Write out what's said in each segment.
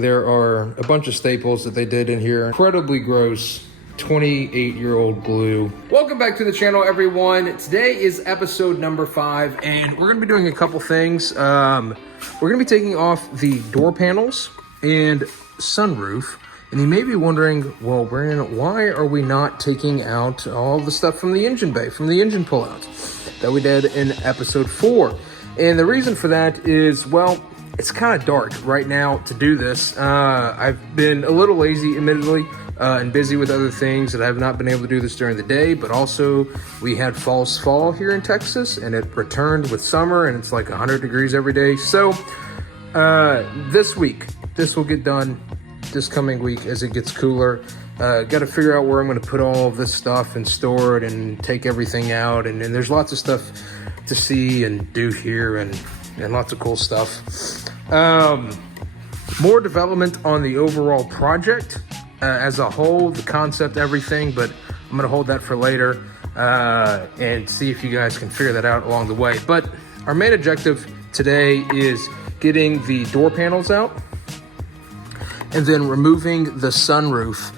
there are a bunch of staples that they did in here. Incredibly gross 28-year-old glue. Welcome back to the channel, everyone. Today is episode number 5, and we're gonna be doing a couple things. We're gonna be taking off the door panels and sunroof. And you may be wondering, well, Brandon, why are we not taking out all the stuff from the engine bay, from the engine pullouts that we did in episode 4? And the reason for that is, well, it's kind of dark right now to do this. I've been a little lazy, admittedly, and busy with other things that I have not been able to do this during the day, but also we had false fall here in Texas, and it returned with summer, and it's like 100 degrees every day. So this week, this will get done this coming week as it gets cooler. Got to figure out where I'm going to put all of this stuff and store it and take everything out, and there's lots of stuff to see and do here, and lots of cool stuff. More development on the overall project as a whole, the concept, everything, but I'm gonna hold that for later and see if you guys can figure that out along the way. But our main objective today is getting the door panels out and then removing the sunroof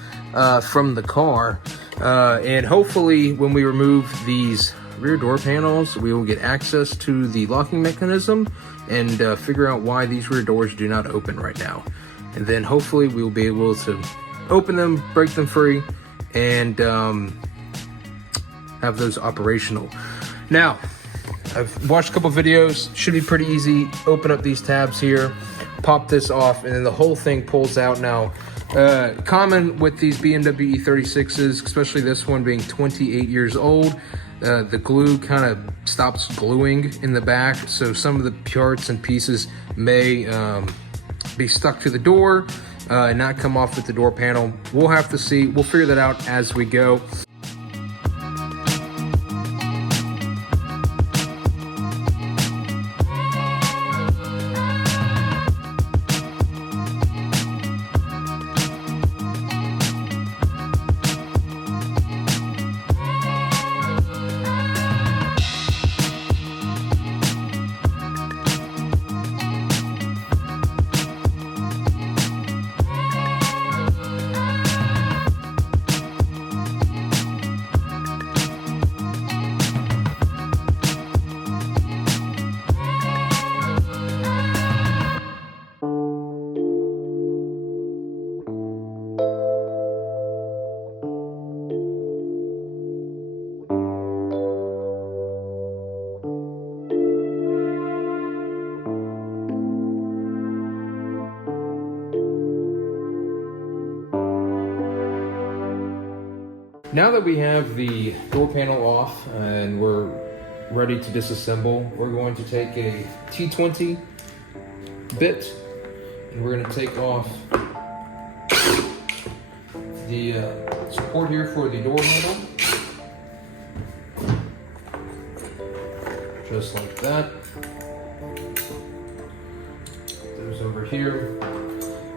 from the car. And hopefully when we remove these rear door panels, we will get access to the locking mechanism and figure out why these rear doors do not open right now. And then hopefully we will be able to open them, break them free, and have those operational. Now, I've watched a couple videos. Should be pretty easy. Open up these tabs here, pop this off, and then the whole thing pulls out. Now, common with these BMW E36s, especially this one being 28 years old, the glue kind of stops gluing in the back, so some of the parts and pieces may be stuck to the door and not come off with the door panel. We'll have to see. We'll figure that out as we go. Now that we have the door panel off and we're ready to disassemble, we're going to take a T20 bit and we're going to take off the support here for the door handle. Just like that. Those over here.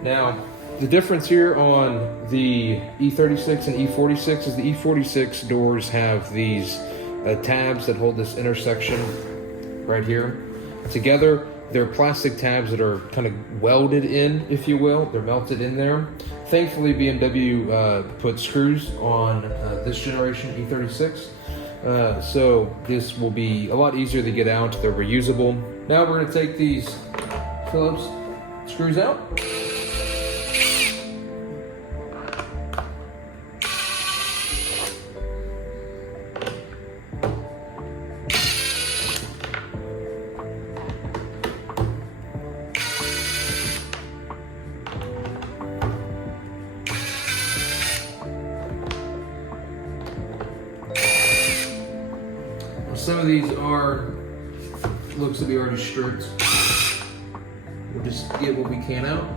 Now, the difference here on the E36 and E46 is the E46 doors have these tabs that hold this intersection right here together. They're plastic tabs that are kind of welded in, if you will. They're melted in there. Thankfully, BMW put screws on this generation E36. So this will be a lot easier to get out. They're reusable. Now we're going to take these Phillips screws out. Some of these are, looks to be already stripped. We'll just get what we can out.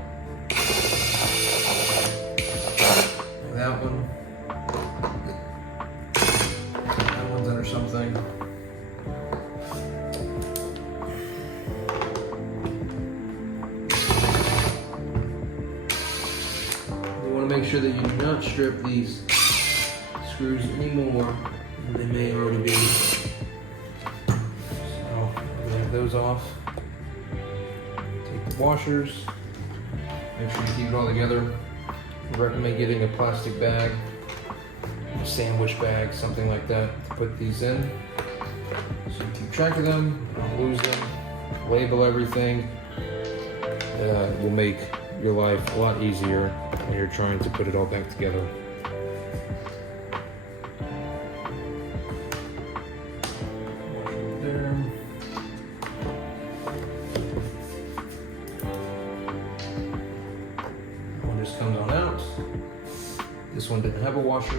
That one. That one's under something. You want to make sure that you do not strip these screws anymore than they may already be. Those off. Take the washers, Make sure you keep it all together. I recommend getting a plastic bag, a sandwich bag, something like that, to put these in. So you keep track of them, don't lose them, label everything. It will make your life a lot easier when you're trying to put it all back together. There. One just comes on out. This one didn't have a washer.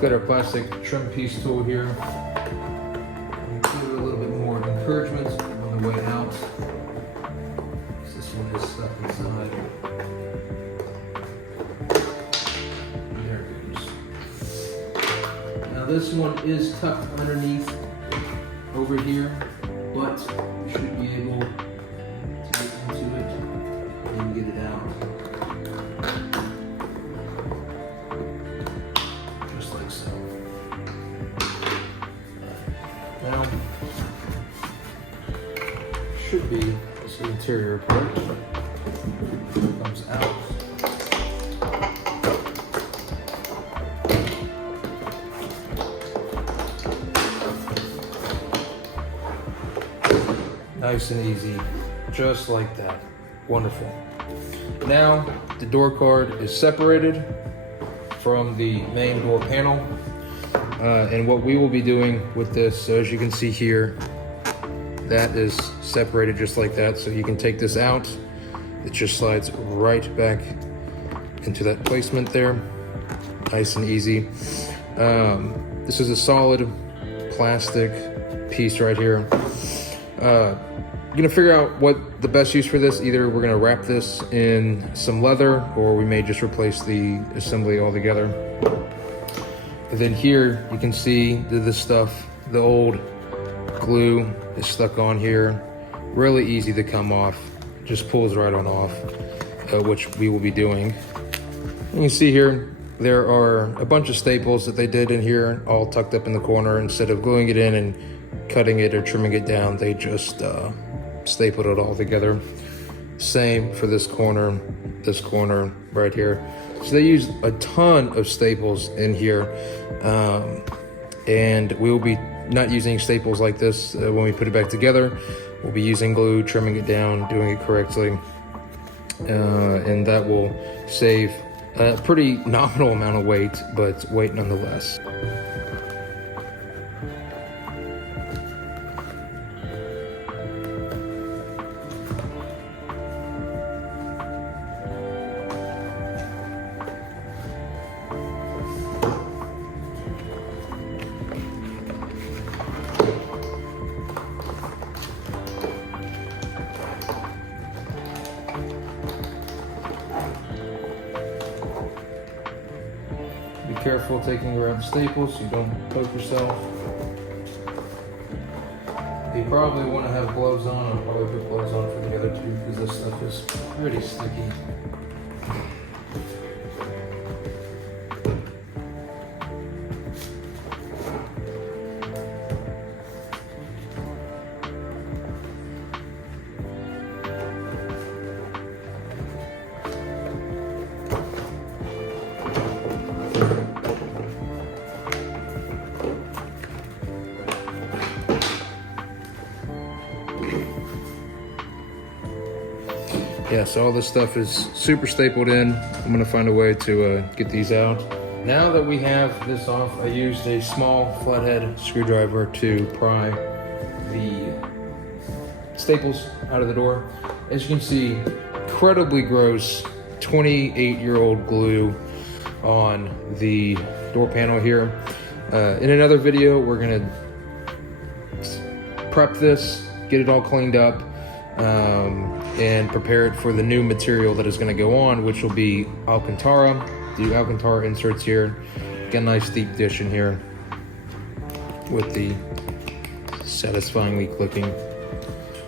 Got our plastic trim piece tool here. Give it a little bit more encouragement on the way out. This one is stuck inside. There it goes. Now this one is tucked underneath over here, but you should be able to get into it and get it out. Now, should be this interior part comes out. Nice and easy, just like that. Wonderful. Now, the door card is separated from the main door panel. And what we will be doing with this, so as you can see here, that is separated just like that. So you can take this out. It just slides right back into that placement there. Nice and easy. This is a solid plastic piece right here. You're gonna figure out what the best use for this. Either we're gonna wrap this in some leather, or we may just replace the assembly altogether. And then here you can see that this stuff, the old glue is stuck on here. Really easy to come off. Just pulls right on off, which we will be doing. You can see here, there are a bunch of staples that they did in here, all tucked up in the corner. Instead of gluing it in and cutting it or trimming it down, they just stapled it all together. Same for this corner right here. So they use a ton of staples in here, and we will be not using staples like this when we put it back together. We'll be using glue, trimming it down, doing it correctly, and that will save a pretty nominal amount of weight, but weight nonetheless. Be careful taking around the staples so you don't poke yourself. You probably want to have gloves on. I'll probably put gloves on for the other two because this stuff is pretty sticky. Yeah, so all this stuff is super stapled in. I'm gonna find a way to get these out. Now that we have this off, I used a small flathead screwdriver to pry the staples out of the door. As you can see, incredibly gross 28-year-old glue on the door panel here. In another video, we're gonna prep this, get it all cleaned up, and prepare it for the new material that is going to go on, which will be Alcantara. The Alcantara inserts here. make a nice deep dish in here with the satisfyingly clicking.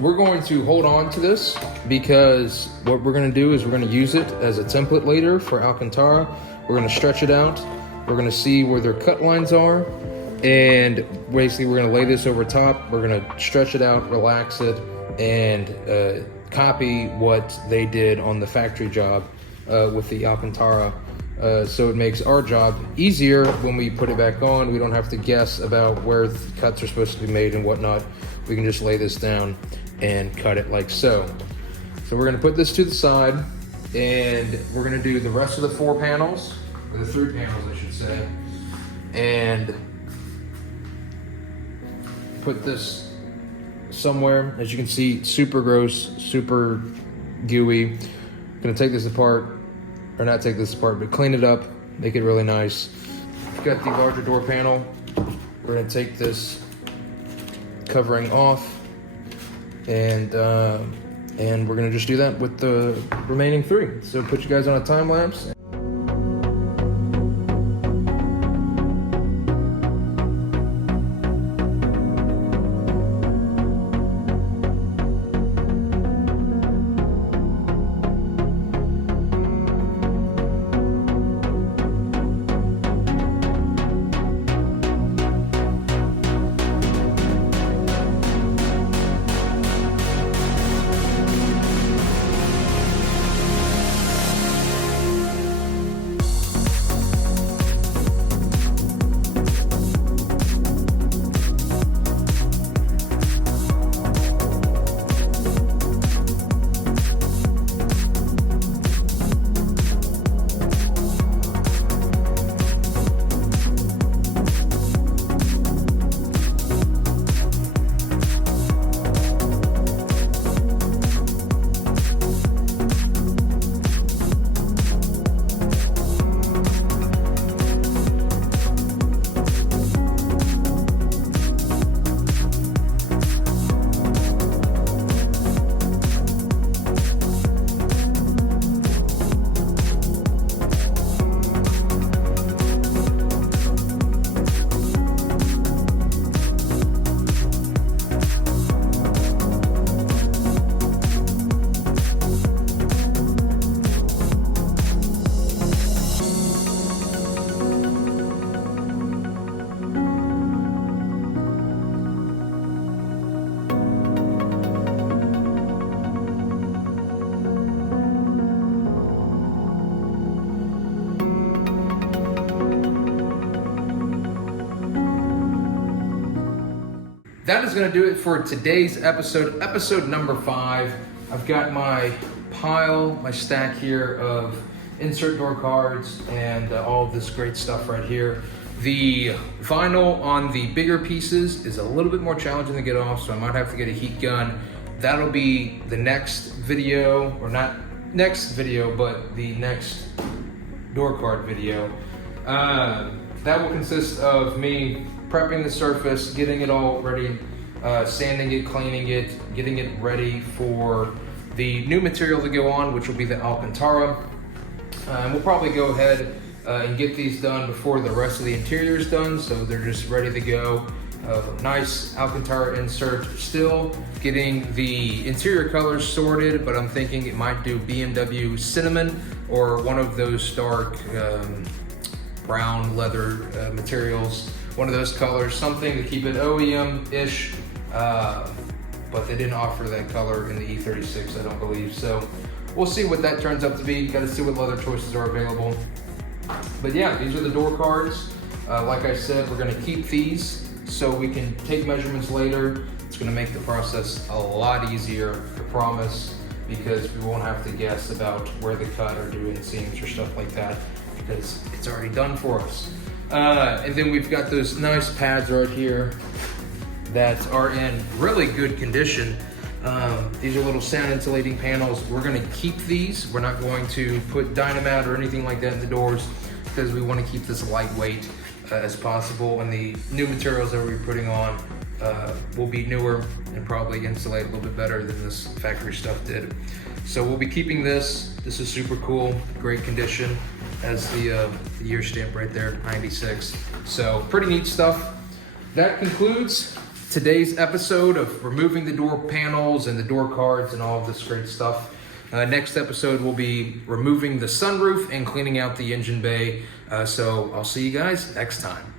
We're going to hold on to this because what we're going to do is we're going to use it as a template later for Alcantara. We're going to stretch it out. We're going to see where their cut lines are, and basically we're going to lay this over top. We're going to stretch it out, relax it, and copy what they did on the factory job with the Alcantara. So it makes our job easier when we put it back on. We don't have to guess about where the cuts are supposed to be made and whatnot. We can just lay this down and cut it like so. So we're gonna put this to the side, and we're gonna do the rest of the 4 panels, or the 3 panels I should say, and put this somewhere. As you can see, super gross, super gooey. Gonna take this apart, or not take this apart, but clean it up, make it really nice. Got the larger door panel. We're gonna take this covering off, and we're gonna just do that with the remaining 3. So put you guys on a time lapse. That is going to do it for today's episode number 5. I've got my stack here of insert door cards and all of this great stuff right here. The vinyl on the bigger pieces is a little bit more challenging to get off, so I might have to get a heat gun. That'll be the next video, or not next video, but the next door card video. That will consist of me prepping the surface, getting it all ready, sanding it, cleaning it, getting it ready for the new material to go on, which will be the Alcantara. We'll probably go ahead and get these done before the rest of the interior is done, so they're just ready to go. Nice Alcantara insert. Still getting the interior colors sorted, but I'm thinking it might do BMW cinnamon or one of those dark brown leather materials. One of those colors, something to keep it OEM-ish, but they didn't offer that color in the E36, I don't believe. So we'll see what that turns up to be. Got to see what leather choices are available. But yeah, these are the door cards. Like I said, we're gonna keep these so we can take measurements later. It's gonna make the process a lot easier, I promise, because we won't have to guess about where the cut or doing seams or stuff like that, because it's already done for us. And then we've got those nice pads right here that are in really good condition. These are little sound insulating panels. We're gonna keep these. We're not going to put Dynamat or anything like that in the doors because we wanna keep this lightweight as possible. And the new materials that we're putting on will be newer and probably insulate a little bit better than this factory stuff did. So we'll be keeping this. This is super cool, great condition. as the year stamp right there, 96. So pretty neat stuff. That concludes today's episode of removing the door panels and the door cards and all of this great stuff. Next episode will be removing the sunroof and cleaning out the engine bay. So I'll see you guys next time.